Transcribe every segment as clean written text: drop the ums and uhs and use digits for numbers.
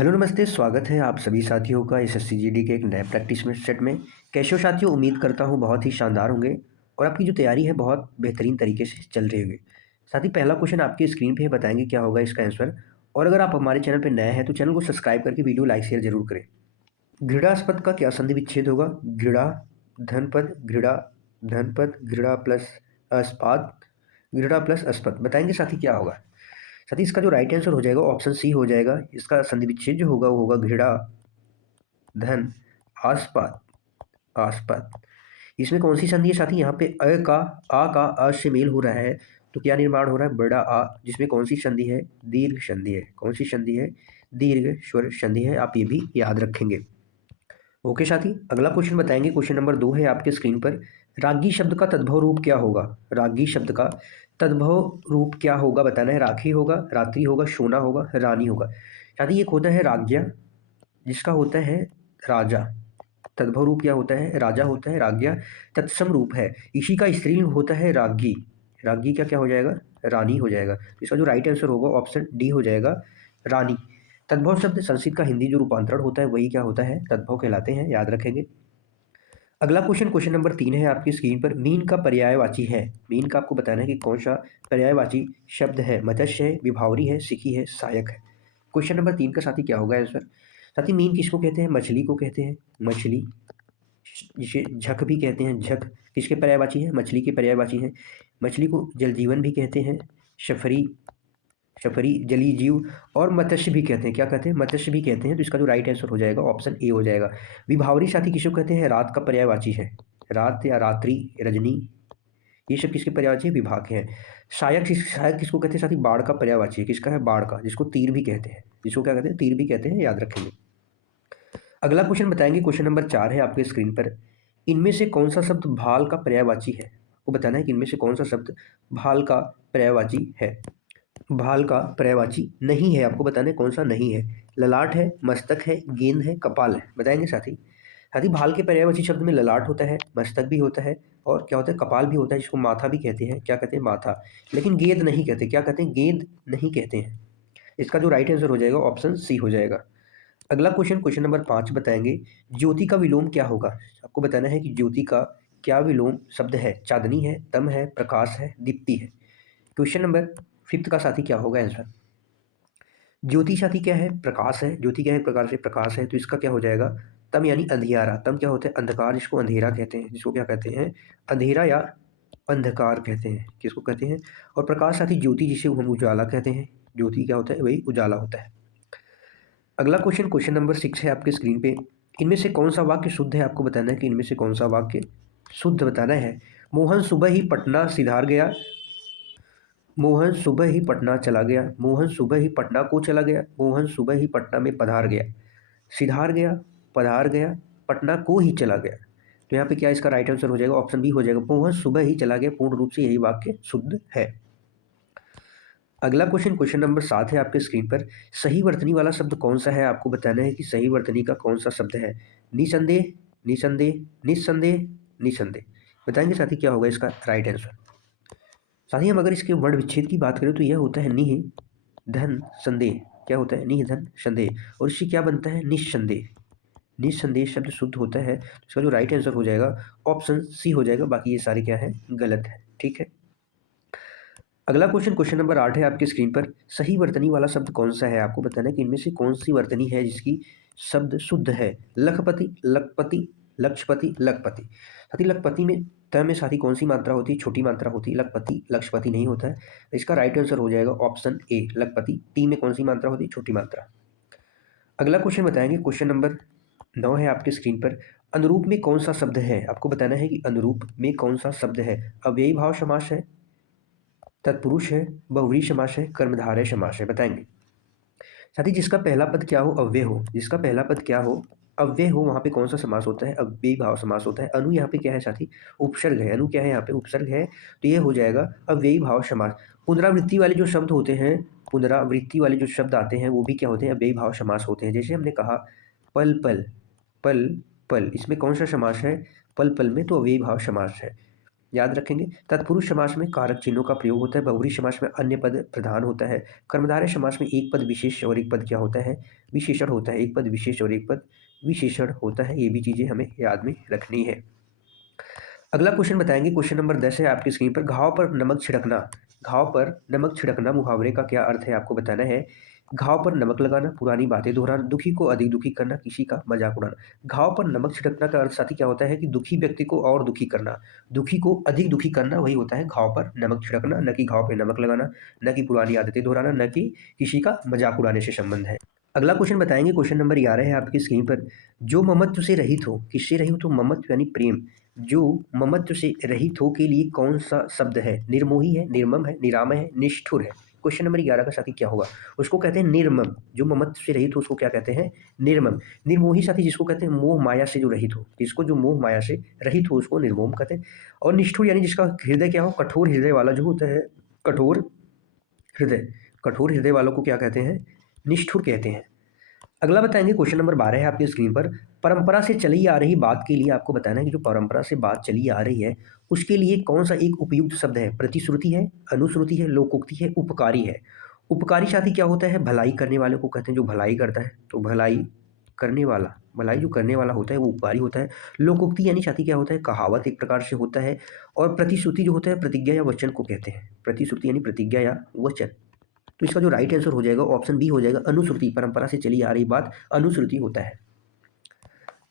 Hello नमस्ते, स्वागत है आप सभी साथियों का एसएससी जीडी के एक नए प्रैक्टिस में सेट में। कैसे हो साथियों? उम्मीद करता हूँ बहुत ही शानदार होंगे और आपकी जो तैयारी है बहुत बेहतरीन तरीके से चल रही होगी। साथ ही पहला क्वेश्चन आपकी स्क्रीन पे है, बताएंगे क्या होगा इसका आंसर। और अगर आप हमारे चैनल पर नए हैं तो चैनल को सब्सक्राइब करके वीडियो लाइक शेयर जरूर करें। घृणास्पद का क्या संधि विच्छेद होगा? घृणा धनपद, घृणा धनपद, घृणा प्लस अस्पाद, घृणा प्लस अस्पद। बताएंगे साथी क्या होगा? साथ ही इसका जो राइट आंसर हो जाएगा ऑप्शन सी हो जाएगा। इसका संधि विच्छेद जो होगा वो होगा घृणा धन आस्पाद, आस्पाद। इसमें कौन सी संधि है साथी? यहाँ पे आ से मेल हो रहा है तो क्या निर्माण हो रहा है? बड़ा आ, जिसमें कौन सी संधि है? दीर्घ संधि है। कौन सी संधि है? दीर्घ स्वर संधि है। आप ये भी याद रखेंगे। ओके साथी, अगला क्वेश्चन बताएंगे। क्वेश्चन नंबर 2 है आपके स्क्रीन पर। रागी शब्द का तद्भव रूप क्या होगा? रागी शब्द का तद्भव रूप क्या होगा बताना है। राखी होगा, रात्रि होगा, सोना होगा, रानी होगा। साथी एक होता है राज्ञा, जिसका होता है राजा। तद्भव रूप क्या होता है? राजा होता है। राज्ञा तत्सम रूप है, इसी का स्त्रीलिंग होता है रागी। रागी का क्या हो जाएगा? रानी हो जाएगा। तो इसका जो राइट आंसर होगा ऑप्शन डी हो जाएगा, रानी। तद्भव शब्द संस्कृत का हिंदी जो रूपांतरण होता है वही क्या होता है? तद्भव कहलाते हैं, याद रखेंगे। अगला क्वेश्चन, क्वेश्चन नंबर 3 है आपकी स्क्रीन पर। मीन का पर्यायवाची है। मीन का आपको बताना है कि कौन सा पर्यायवाची शब्द है। मत्स्य है, विभावरी है, सिखी है, सहायक है। क्वेश्चन नंबर 3 का साथी क्या होगा आंसर? साथी मीन किसको कहते हैं? मछली को कहते हैं। मछली, जिसे झक भी कहते हैं। झक किसके पर्यायवाची है? मछली के पर्यायवाची है। मछली को जल जीवन भी कहते हैं। शफरी, शफरी जलीय जीव। और मत्स्य भी कहते हैं। क्या कहते हैं? मत्स्य भी कहते हैं। तो इसका जो राइट आंसर हो जाएगा ऑप्शन ए हो जाएगा। विभावरी साथी किसको कहते हैं? रात का पर्यायवाची है। रात या रात्रि, रजनी, ये सब किसके पर्यायवाची है? विभाग के हैं। सहायक किसको कहते हैं साथी? बाढ़ का पर्यायवाची है। किसका है? बाढ़ का, जिसको तीर भी कहते हैं। जिसको क्या कहते हैं? तीर भी कहते हैं, याद रखेंगे। अगला क्वेश्चन बताएंगे। क्वेश्चन नंबर 4 है आपके स्क्रीन पर। इनमें से कौन सा शब्द भाल का पर्यायवाची है? आपको बताना है कि इनमें से कौन सा शब्द भाल का पर्यायवाची है। भाल का पर्यायवाची नहीं है। आपको बताना है कौन सा नहीं है। ललाट है, मस्तक है, गेंद है, कपाल है। बताएंगे साथी। साथी भाल के पर्यायवाची शब्द में ललाट होता है, मस्तक भी होता है, और क्या होता है? कपाल भी होता है, जिसको माथा भी कहते हैं। क्या कहते हैं? माथा। लेकिन गेंद नहीं कहते। क्या कहते हैं? गेंद नहीं कहते हैं। इसका जो राइट आंसर हो जाएगा ऑप्शन सी हो जाएगा। अगला क्वेश्चन, क्वेश्चन नंबर 5 बताएंगे। ज्योति का विलोम क्या होगा? आपको बताना है कि ज्योति का क्या विलोम शब्द है। चांदनी है, तम है, प्रकाश है, दीप्ति है। क्वेश्चन नंबर 5 का साथी क्या होगा आंसर? ज्योति साथी क्या है? प्रकाश है। ज्योति क्या है? प्रकाश है, प्रकाश है। तो इसका क्या हो जाएगा? तम यानी अंधियारा। तम क्या होता है? अंधकार, जिसको अंधेरा कहते हैं। जिसको क्या कहते हैं? अंधेरा या अंधकार कहते हैं। किसको कहते हैं? और प्रकाश साथी ज्योति, जिसे हम उजाला कहते हैं। ज्योति क्या होता है? वही उजाला होता है। अगला क्वेश्चन, क्वेश्चन नंबर 6 है आपके स्क्रीन पे। इनमें से कौन सा वाक्य शुद्ध है? आपको बताना है कि इनमें से कौन सा वाक्य शुद्ध बताना है। मोहन सुबह ही पटना सिधार गया। मोहन सुबह ही पटना चला गया। मोहन सुबह ही पटना को चला गया। मोहन सुबह ही पटना में पधार गया। सिधार गया, पधार गया, पटना को ही चला गया। तो यहाँ पे क्या इसका राइट आंसर हो जाएगा? ऑप्शन बी हो जाएगा, मोहन सुबह ही चला गया। पूर्ण रूप से यही वाक्य शुद्ध है। अगला क्वेश्चन, क्वेश्चन नंबर 7 है आपके स्क्रीन पर। सही वर्तनी वाला शब्द कौन सा है? आपको बताना है कि सही वर्तनी का कौन सा शब्द है। निसंदेह, निसंदेह, निस्संदेह, निसंदेह। बताएंगे साथी क्या होगा इसका राइट आंसर। साथी हम अगर इसके वर्ण विच्छेद की बात करें तो यह होता है निह धन संदेह। क्या होता है? निह धन संदेह। और इससे क्या बनता है? निस्संदेह। निस्संदेह शब्द शुद्ध होता है। तो इसका जो राइट आंसर हो जाएगा ऑप्शन सी हो जाएगा। बाकी ये सारे क्या है? गलत है। ठीक है। अगला क्वेश्चन, क्वेश्चन नंबर 8 है आपकी स्क्रीन पर। सही वर्तनी वाला शब्द कौन सा है? आपको बताना है कि इनमें से कौन सी वर्तनी है जिसकी शब्द शुद्ध है। लखपति, लखपति, लक्षपति, लखपति। साथी लखपति में त में साथी कौन सी मात्रा होती है? छोटी मात्रा होती है। लखपति, लक्षपति नहीं होता है। इसका राइट आंसर हो जाएगा ऑप्शन ए, लखपति। टी में कौन सी मात्रा होती है? छोटी मात्रा। अगला क्वेश्चन बताएंगे। क्वेश्चन नंबर 9 है आपके स्क्रीन पर। अनुरूप में कौन सा शब्द है? आपको बताना है कि अनुरूप में कौन सा शब्द है। अव्ययी भाव समास है, तत्पुरुष है, बहुव्रीहि समास है, कर्मधारय समास है। बताएंगे साथी। जिसका पहला पद क्या हो? अव्यय हो। जिसका पहला पद क्या हो? अव्यय हो, वहां पे कौन सा समास होता है? अव्ययी भाव समास होता है। अनु यहाँ पे क्या है साथी? उपसर्ग है। अनु क्या है? यहाँ पे उपसर्ग है। तो ये हो जाएगा अव्ययी भाव समास। पुनरावृत्ति वाले जो शब्द होते हैं, पुनरावृत्ति वाले जो शब्द आते हैं वो भी क्या होते हैं? अव्ययी भाव समास होते हैं। जैसे हमने कहा पल पल, पल पल, इसमें कौन सा समास है? पल पल में तो अव्ययी भाव समास है। याद रखेंगे। तत्पुरुष समास में कारक चिन्हों का प्रयोग होता है। बहुब्रीहि समास में अन्य पद प्रधान होता है। कर्मधारय समास में एक पद विशेष और एक पद क्या होता है, विशेषण होता है। एक पद विशेष और एक पद विशेषण होता है। ये भी चीज़ें हमें याद में रखनी है। अगला क्वेश्चन बताएंगे, क्वेश्चन नंबर 10 है आपकी स्क्रीन पर। घाव पर नमक छिड़कना, घाव पर नमक छिड़कना मुहावरे का क्या अर्थ है आपको बताना है। घाव पर नमक लगाना, पुरानी बातें दोहराना, दुखी को अधिक दुखी करना, किसी का मजाक उड़ाना। घाव पर नमक छिड़कना का अर्थ साथी क्या होता है कि दुखी व्यक्ति को और दुखी करना, दुखी को अधिक दुखी करना, वही होता है घाव पर नमक छिड़कना। न कि घाव पर नमक लगाना, न कि पुरानी आदतें दोहराना, न कि किसी का मजाक उड़ाने से संबंध है। अगला क्वेश्चन बताएंगे, क्वेश्चन नंबर 11 है आपकी स्क्रीन पर। जो ममत्व से रहित हो, किससे रहित हो, ममत्व यानी प्रेम। जो ममत्व से रहित हो के लिए कौन सा शब्द है, निर्मोही है, निर्मम है, निरामय है, निष्ठुर है। क्वेश्चन नंबर 11 का साथी क्या होगा, उसको कहते हैं निर्मम। जो ममत्व से रहित हो उसको क्या कहते हैं, निर्मम। निर्मोही साथी जिसको कहते हैं मोह माया से जो रहित हो, जिसको जो मोह माया से रहित हो उसको निर्मोह कहते हैं। और निष्ठुर यानी जिसका हृदय क्या हो, कठोर हृदय वाला जो होता है, कठोर हृदय, कठोर हृदय वालों को क्या कहते हैं, निष्ठुर कहते हैं। अगला बताएंगे, क्वेश्चन नंबर 12 है आपकी स्क्रीन पर। परंपरा से चली आ रही बात के लिए आपको बताना है कि जो परंपरा से बात चली आ रही है उसके लिए कौन सा एक उपयुक्त शब्द है। प्रतिश्रुति है, अनुश्रुति है, लोकोक्ति है, उपकारी है। उपकारी साथी क्या होता है, भलाई करने वाले को कहते हैं, जो भलाई करता है। तो भलाई करने वाला, भलाई जो करने वाला होता है वो उपकारी होता है। लोकोक्ति यानी साथी क्या होता है, कहावत एक प्रकार से होता है। और प्रतिश्रुति जो होता है प्रतिज्ञा या वचन को कहते हैं। प्रतिश्रुति यानी प्रतिज्ञा या वचन। तो इसका जो राइट आंसर हो जाएगा ऑप्शन बी हो जाएगा, अनुश्रुति। परंपरा से चली आ रही बात अनुश्रुति होता है।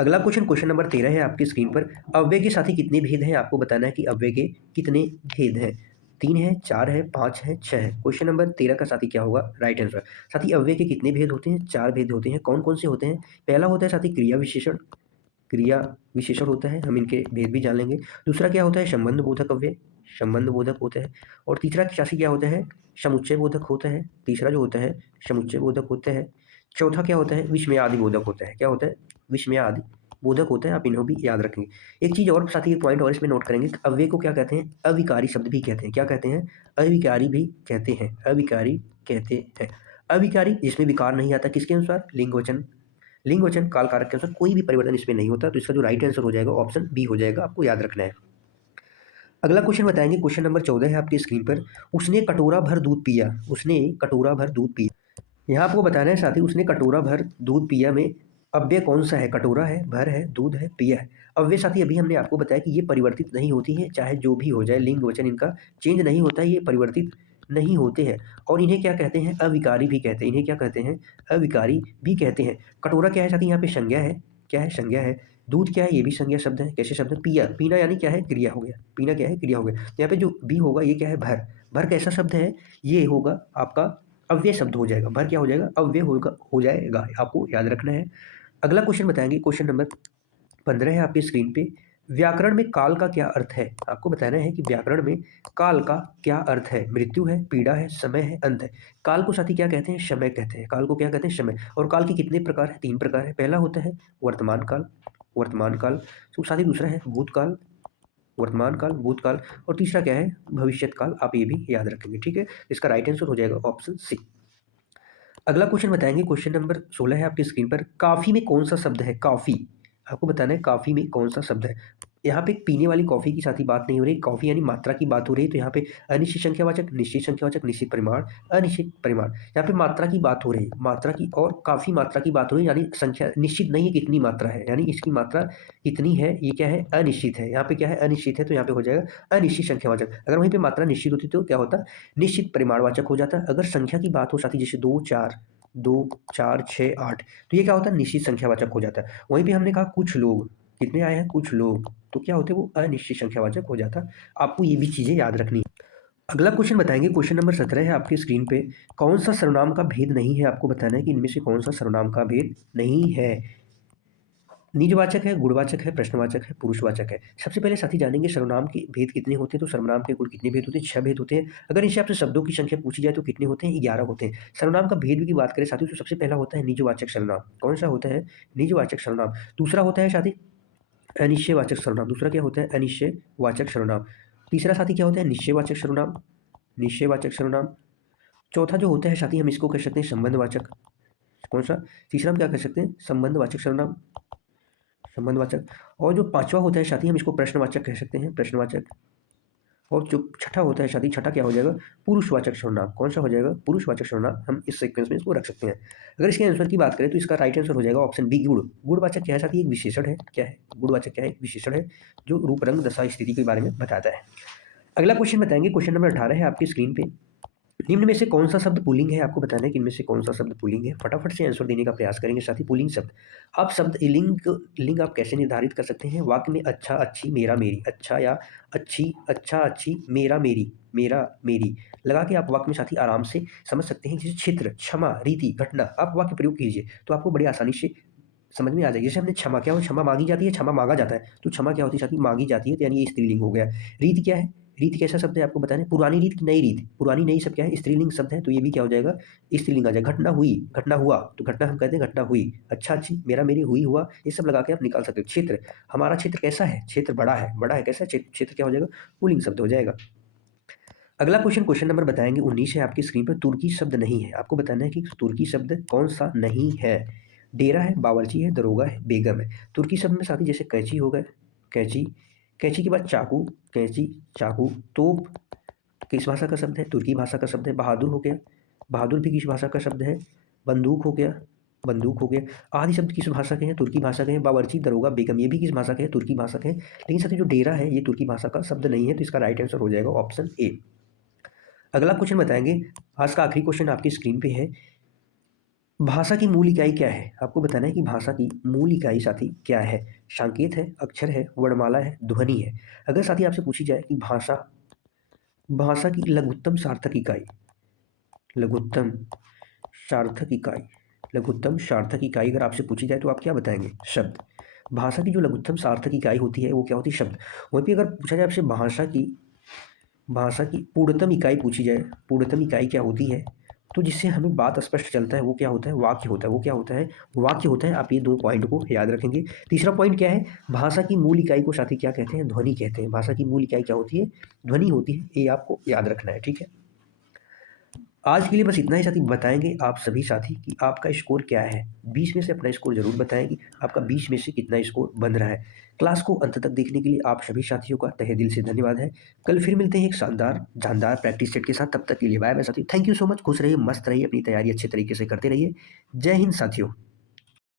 अगला क्वेश्चन, क्वेश्चन नंबर 13 है आपकी स्क्रीन पर। अव्यय के साथी कितने भेद हैं आपको बताना है कि अव्यय के कितने भेद हैं। 3 है, 4 है, 5 है, 6 है। क्वेश्चन नंबर 13 का साथी क्या होगा, राइट आंसर। साथी अव्यय के कितने भेद होते हैं, 4 भेद होते हैं। कौन कौन से होते हैं, पहला होता है साथी क्रिया विशेषण, क्रिया विशेषण होता है, हम इनके भेद भी जान लेंगे। दूसरा क्या होता है, संबंध बोधक अव्यय, संबंध बोधक होता है। और तीसरा साथी क्या होता है, समुच्चय बोधक होता है। तीसरा जो होता है समुच्चय बोधक होता है। चौथा क्या होता है, विस्मयादि बोधक होता है। क्या होता है, विस्मयादि बोधक होता है। आप इन्हें भी याद रखेंगे। एक चीज़ और साथी, एक पॉइंट और इसमें नोट करेंगे, अव्यय को क्या कहते हैं, अविकारी शब्द भी कहते हैं। क्या कहते हैं, अविकारी भी कहते हैं, अविकारी कहते हैं। अविकारी जिसमें विकार नहीं आता, किसके अनुसार, लिंग वचन, लिंग वचन काल कारक के अनुसार कोई भी परिवर्तन इसमें नहीं होता। तो इसका जो राइट आंसर हो जाएगा ऑप्शन बी हो जाएगा, आपको याद रखना है। अगला क्वेश्चन बताएंगे, क्वेश्चन नंबर 14 है आपकी स्क्रीन पर। उसने कटोरा भर दूध पिया, उसने कटोरा भर दूध पिया। यहाँ आपको बताना है साथी, उसने कटोरा भर दूध पिया में अव्यय कौन सा है, कटोरा है, भर है, दूध है, पिया है। अव्यय साथी अभी हमने आपको बताया कि ये परिवर्तित नहीं होती है, चाहे जो भी हो जाए, लिंग वचन इनका चेंज नहीं होता है, ये परिवर्तित नहीं होते हैं। और इन्हें क्या कहते हैं, अविकारी भी कहते हैं। इन्हें क्या कहते हैं, अविकारी भी कहते हैं। कटोरा क्या है साथी, यहाँ पे संज्ञा है, क्या है, संज्ञा है। दूध क्या है, ये भी संज्ञा शब्द है। कैसे शब्द है, पिया, पीना यानी क्या है, क्रिया हो गया। पीना क्या है, क्रिया हो गया। यहाँ पे जो बी होगा ये क्या है, भर। भर कैसा शब्द है, ये होगा आपका अव्यय शब्द हो जाएगा। भर क्या हो जाएगा, अव्यय होगा, हो जाएगा, आपको याद रखना है। अगला क्वेश्चन बताएंगे, क्वेश्चन नंबर 15 है आपकी स्क्रीन पे। व्याकरण में काल का क्या अर्थ है, आपको बताना है कि व्याकरण में काल का क्या अर्थ है। मृत्यु है, पीड़ा है, समय है, अंत है। काल को साथी क्या कहते हैं, समय कहते हैं। काल को क्या कहते हैं, समय। और काल के कितने प्रकार हैं, 3 प्रकार है। पहला होता है वर्तमान काल, वर्तमान काल। तो साथी दूसरा है भूतकाल, वर्तमान काल, भूतकाल। और तीसरा क्या है, भविष्यत काल। आप ये भी याद रखेंगे, ठीक है। इसका राइट आंसर हो जाएगा ऑप्शन सी। अगला क्वेश्चन बताएंगे, क्वेश्चन नंबर 16 है आपकी स्क्रीन पर। काफी में कौन सा शब्द है, काफी। आपको बताना है काफी में कौन सा शब्द है। यहाँ पे पीने वाली कॉफी की साथ ही बात नहीं हो रही, कॉफी यानी मात्रा की बात हो रही है। तो यहाँ पे अनिश्चित संख्यावाचक, निश्चित संख्यावाचक, निश्चित परिमाण, अनिश्चित परिमाण। यहाँ पे मात्रा की बात हो रही है, मात्रा की, और काफी मात्रा की बात हो रही है। यानी संख्या निश्चित नहीं है कितनी मात्रा है, यानी इसकी मात्रा कितनी है, ये क्या है, अनिश्चित है। यहाँ पे क्या है, अनिश्चित है, तो यहाँ पे हो जाएगा अनिश्चित संख्यावाचक। अगर वहीं पे मात्रा निश्चित होती तो क्या होता, निश्चित परिमाणवाचक हो जाता। अगर संख्या की बात हो साथी, जैसे 2 4, 2 4 6 8, तो ये क्या होता है, निश्चित संख्यावाचक हो जाता है। वहीं पे हमने कहा कुछ लोग, कितने आए हैं, कुछ लोग, तो क्या होते हैं, वो अनिश्चित संख्यावाचक हो जाता। आपको ये भी चीज़ें याद रखनी है। अगला क्वेश्चन बताएंगे, क्वेश्चन नंबर 17 है आपकी स्क्रीन पे। कौन सा सर्वनाम का भेद नहीं है, आपको बताना है कि इनमें से कौन सा सर्वनाम का भेद नहीं है। निजवाचक है, गुणवाचक है, प्रश्नवाचक है, पुरुषवाचक है। सबसे पहले साथी जानेंगे सर्वनाम के भेद कितने होते हैं। तो सर्वनाम के कुल कितने भेद होते हैं, 6 भेद होते हैं। अगर इनसे आपसे शब्दों की संख्या पूछी जाए तो कितने होते हैं, 11 होते हैं। सर्वनाम का भेद की बात करें साथी, तो सबसे पहला होता है निजवाचक सर्वनाम। कौन सा होता है, निजवाचक सर्वनाम। दूसरा होता है साथी अनिश्चयवाचक सर्वनाम। दूसरा क्या होता है, अनिश्चयवाचक सर्वनाम। तीसरा साथी क्या होता है, निश्चयवाचक सर्वनाम, निश्चयवाचक सर्वनाम। चौथा जो होता है साथी, हम इसको कह सकते हैं संबंधवाचक। कौन सा, तीसरा हम क्या कह सकते हैं, संबंधवाचक सर्वनाम, संबंधवाचक। और जो पांचवा होता है साथी, हम इसको प्रश्नवाचक कह सकते हैं, प्रश्नवाचक। और जो छठा होता है साथी, छठा क्या हो जाएगा? पुरुषवाचक सर्वनाम। कौन-सा हो जाएगा? पुरुषवाचक सर्वनाम। हम इस सीक्वेंस में इसको रख सकते हैं। अगर इसके आंसर की बात करें तो इसका राइट आंसर हो जाएगा ऑप्शन बी गुण। गुणवाचक क्या है साथी? एक विशेषण है। क्या है? गुणवाचक क्या है? एक विशेषण है जो रूप, रंग, दशा, स्थिति के बारे में बताता है। अगला क्वेश्चन बताएँगे, क्वेश्चन नंबर 18 है आपकी स्क्रीन पे। निम्न में से कौन-सा शब्द पुल्लिंग है? आपको बताना है कि इनमें से कौन-सा शब्द पुल्लिंग है। फटाफट से आंसर देने का प्रयास करेंगे साथी। पुल्लिंग शब्द, आप शब्द लिंग आप कैसे निर्धारित कर सकते हैं? वाक्य में अच्छा, अच्छी, मेरा, मेरी, अच्छा या अच्छी, अच्छा, अच्छी, मेरा, मेरी लगा के आप वाक्य में साथी आराम से समझ सकते हैं। जैसे क्षेत्र, क्षमा, रीति, घटना, आप वाक्य प्रयोग कीजिए तो आपको बड़ी आसानी से समझ में आ जाएगी। जैसे हमने क्षमा, क्या हो? क्षमा माँगी जाती है, क्षमा माँगा जाता है। तो क्षमा क्या होती है साथी? माँगी जाती है, तो यानी ये स्त्रीलिंग हो गया। रीत क्या है? रीत कैसा शब्द है आपको बताना है? पुरानी रीत की नई रीत? पुरानी नई सब क्या है? स्त्रीलिंग शब्द है, तो ये भी क्या हो जाएगा? स्त्रीलिंग आ जाएगा। घटना हुई, घटना हुआ, तो घटना हम कहते हैं घटना हुई। अच्छा, अच्छी, मेरा, मेरी, हुई, हुआ, ये सब लगा के आप निकाल सकते हो। क्षेत्र, हमारा क्षेत्र कैसा है? क्षेत्र बड़ा है। बड़ा है कैसा? क्षेत्र क्या हो जाएगा? पुल्लिंग शब्द हो जाएगा। अगला क्वेश्चन, क्वेश्चन नंबर बताएँगे 19 है आपकी स्क्रीन पर। तुर्की शब्द नहीं है। आपको बताना है कि तुर्की शब्द कौन-सा नहीं है? डेरा है, बावर्ची है, दरोगा है, बेगम है। तुर्की शब्द में साथी जैसे कैंची हो गए, कैंची, कैंची के बाद चाकू, कैंची, चाकू, तोप किस भाषा का शब्द है? तुर्की भाषा का शब्द है। बहादुर हो गया, बहादुर भी किस भाषा का शब्द है? बंदूक हो गया, बंदूक हो गया। आदि शब्द किस भाषा के हैं? तुर्की भाषा के हैं। बावर्ची, दरोगा, बेगम ये भी किस भाषा के हैं? तुर्की भाषा के हैं। लेकिन साथी जो डेरा है ये तुर्की भाषा का शब्द नहीं है, तो इसका राइट आंसर हो जाएगा ऑप्शन ए। अगला क्वेश्चन बताएँगे, आज का आखिरी क्वेश्चन आपकी स्क्रीन पे है। भाषा की मूल इकाई क्या है? आपको बताना है कि भाषा की मूल इकाई साथी क्या है? सांकेत है, अक्षर है, वर्णमाला है, ध्वनि है। अगर साथी आपसे पूछी जाए कि भाषा भाषा की लघुत्तम सार्थक इकाई, लघुत्तम सार्थक इकाई, लघुत्तम सार्थक इकाई अगर आपसे पूछी जाए तो आप क्या बताएँगे? शब्द। भाषा की जो लघुत्तम सार्थक इकाई होती है वो क्या होती है? शब्द। वहीं पे अगर पूछा जाए आपसे भाषा की पूर्णतम इकाई पूछी जाए, पूर्णतम इकाई क्या होती है? तो जिससे हमें बात स्पष्ट चलता है वो क्या होता है? वाक्य होता है। वो क्या होता है? वाक्य होता है। आप ये 2 पॉइंट को याद रखेंगे। तीसरा पॉइंट क्या है? भाषा की मूल इकाई को साथी क्या कहते हैं? ध्वनि कहते हैं। भाषा की मूल इकाई क्या होती है? ध्वनि होती है। ये आपको याद रखना है, ठीक है? आज के लिए बस इतना ही साथी। बताएँगे आप सभी साथी कि आपका स्कोर क्या है? 20 में से अपना स्कोर ज़रूर बताएँ कि आपका 20 में से कितना स्कोर बन रहा है। क्लास को अंत तक देखने के लिए आप सभी साथियों का तहे दिल से धन्यवाद है। कल फिर मिलते हैं एक शानदार, जानदार प्रैक्टिस सेट के साथ। तब तक के लिए बाय बाय साथियों। Thank you so much. खुश रहिए, मस्त रहिए, अपनी तैयारी अच्छे तरीके से करते रहिए। जय हिंद साथियों।